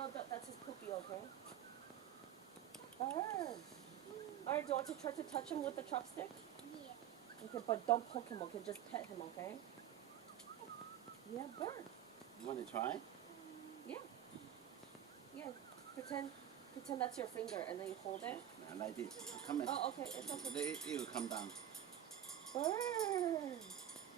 no, that's his poopy, okay? Bird. Alright, do you want to try to touch him with the chopstick? Yeah. Okay, but don't poke him, okay? Just pet him, okay? Yeah, bird. You want to try? Yeah. Yeah. Pretend that's your finger, and then you hold it. I like this. Come in. Oh, okay. It's okay. It will come down. Bird.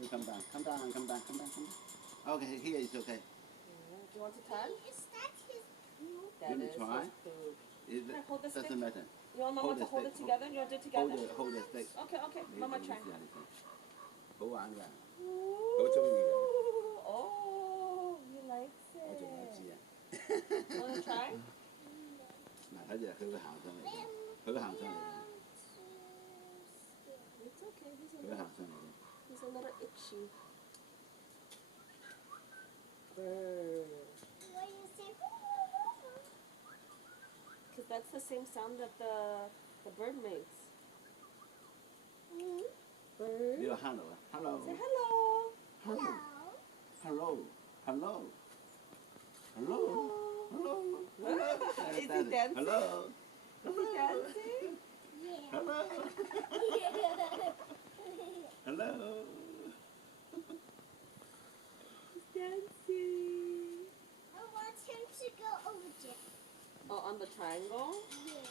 You come down. Come down. Come down. Come down. Come down. Okay, here it's okay. Yeah. Do you want to touch? Is that his poop? That You is try? his poop. It Can I hold the stick? doesn't matter. You want Mama to hold it together? You want to do it together? Hold the stick. Okay. Mama try. 好玩㗎， Ooh. 好中意㗎。 Oh, he likes 我仲有 it. 知啊。 Want to try? 嗱，睇住佢會行上嚟嘅，佢會行上嚟嘅， It's okay. 佢會行上嚟嘅。 He's a little itchy. Bird. Why you say? Because that's the same sound that the bird makes. Bird. 呢個 hello 啊 ，hello Say hello. hello hello hello hello hello Is he dancing? hello Is he dancing? Yeah. hello hello He's dancing. I want him to go over there. Oh, on the triangle? Yeah.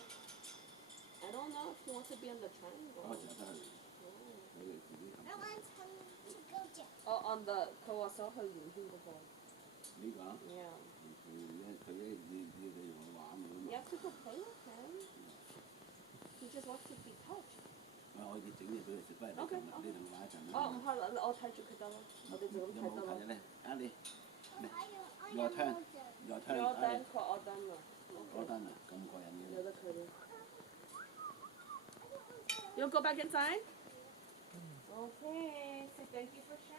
I don't know if he wants to be on the triangle. 我成日都係 Oh. 佢哋自己 I 咁。 want him to go there. Oh, on the 佢話想去圓圈嗰個。呢個 Yeah. 佢你同佢玩嘅 You 嘛。 have to go play with him. He just wants to be touched. 我可以整嘢俾佢食，不過 Okay, 你同佢玩一陣啦。哦，唔係啦，我睇住佢得啦，我哋就咁睇得啦。有冇睇咧？啊你 I Your am turn. more there. your 我 turn， 單佢我單啦。我單啦，咁過癮嘅。有得佢啦。You want to go back inside? Okay, so thank you for sharing.